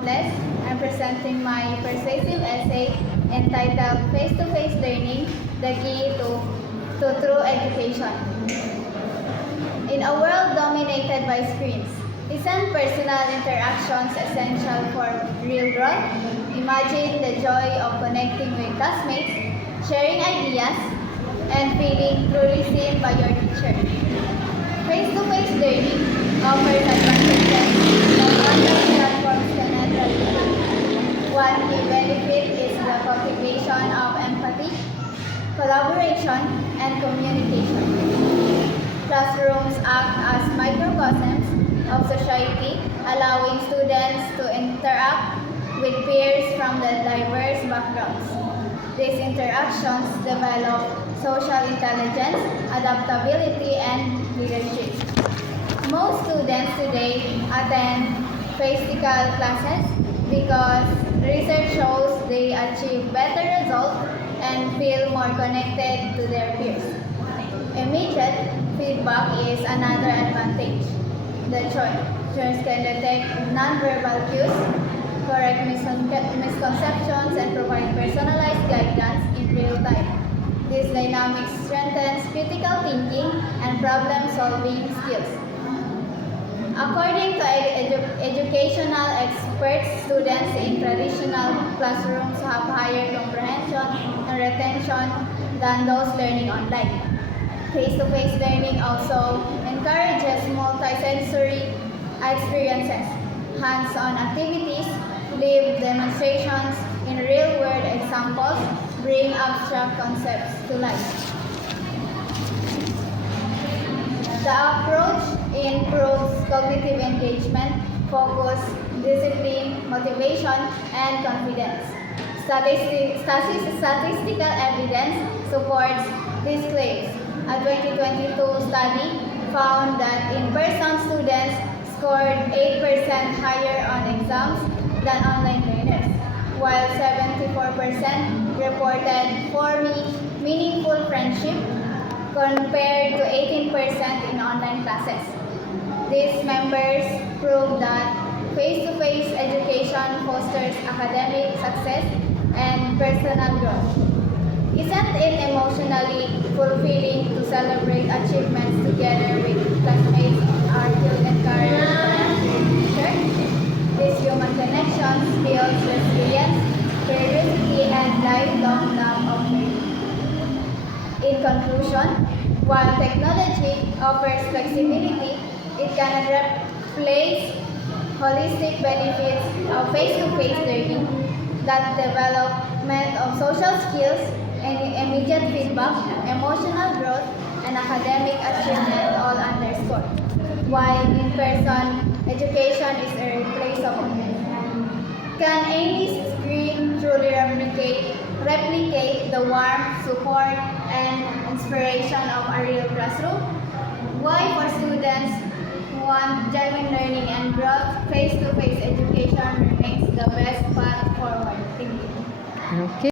Bless. I'm presenting my persuasive essay entitled Face-to-Face Learning, the Key to True Education. In a world dominated by screens, isn't personal interactions essential for real growth? Imagine the joy of connecting with classmates, sharing ideas, and feeling truly seen by your teacher. Face-to-face learning offers advantages that online platforms cannot replicate. One key benefit is the cultivation of empathy, collaboration, and communication. Classrooms act as microcosms of society, allowing students to interact with peers from the diverse backgrounds. These interactions develop social intelligence, adaptability, and leadership. Most students today attend physical classes because research shows they achieve better results and feel more connected to their peers. Immediate feedback is another advantage. The teachers can detect nonverbal cues, correct misconceptions, and provide personalized guidance in real time. This dynamic strengthens critical thinking and problem-solving skills. According to educational experts, students in traditional classrooms have higher comprehension and retention than those learning online. Face-to-face learning also encourages multisensory experiences, hands-on activities, live demonstrations, in real-world examples bring abstract concepts to life. The approach improves cognitive engagement, focus, discipline, motivation, and confidence. Statistical evidence supports these claims. A 2022 study found that in-person students scored 8% higher on exams than online learners, while 74% reported forming meaningful friendship compared to 18% in online classes. These members prove that face-to-face education fosters academic success and personal growth. Isn't it emotionally fulfilling to celebrate achievements together with classmates or feel encouraged by a teacher? This human connection builds resilience, curiosity, and lifelong love of learning. In conclusion, while technology offers flexibility, it cannot replace holistic benefits of face-to-face learning, that development of social skills, and immediate feedback, emotional growth, and academic achievement all underscored, while in-person education is irreplaceable. Can any screen truly replicate the warmth, support, and inspiration of a real classroom? Why, for students who want genuine learning and growth, face-to-face education remains the best path forward. Thank you. Okay.